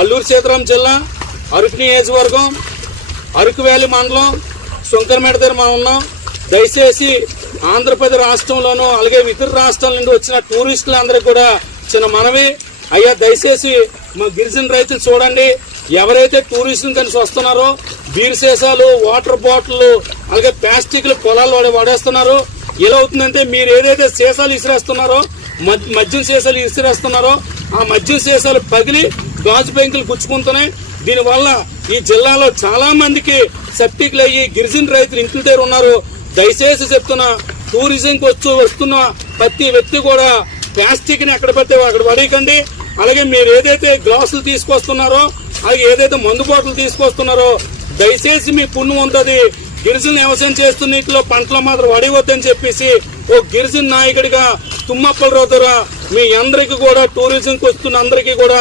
అల్లూరు సీతారాం జిల్లా అరకు నియోజకవర్గం అరకు వ్యాలీ మండలం శంకరమేట దగ్గర మనం ఉన్నాం. దయచేసి ఆంధ్రప్రదేశ్ రాష్ట్రంలోనూ అలాగే ఇతర రాష్ట్రాల నుండి వచ్చిన టూరిస్టులందరికీ కూడా చిన్న మనవి, అయ్యా దయచేసి మా గిరిజన రైతులు చూడండి, ఎవరైతే టూరిస్టులు కలిసి వస్తున్నారో బీర్ సీసాలు, వాటర్ బాటిల్ అలాగే ప్లాస్టిక్లు పొలాల్లో వాడేస్తున్నారు. ఎలా అవుతుందంటే మీరు ఏదైతే సీసాలు ఇసిరేస్తున్నారో, మద్యం సీసాలు ఇసిరేస్తున్నారో ఆ మద్యం సీసాలు పగిలి గాజు పెంకులు గుచ్చుకుంటున్నాయి. దీనివల్ల ఈ జిల్లాలో చాలా మందికి సెప్టిక్లు అయ్యి గిరిజన రైతులు ఇంటి దగ్గర ఉన్నారు. దయచేసి చెప్తున్నా, టూరిజంకి వస్తున్న ప్రతి వ్యక్తి కూడా ప్లాస్టిక్ ని ఎక్కడ పడితే అక్కడ పడేయకండి. అలాగే మీరు ఏదైతే గ్లాసులు తీసుకొస్తున్నారో, అలాగే ఏదైతే మందు బాటలు తీసుకొస్తున్నారో దయచేసి మీ పుణ్యం ఉంటుంది. గిరిజన వ్యవసాయం చేస్తున్న నీటిలో పంటలు మాత్రం పడేయవద్దని చెప్పేసి ఓ గిరిజన నాయకుడిగా తుమ్మప్పల రావు మీ అందరికీ కూడా టూరిజంకి వస్తున్న అందరికీ కూడా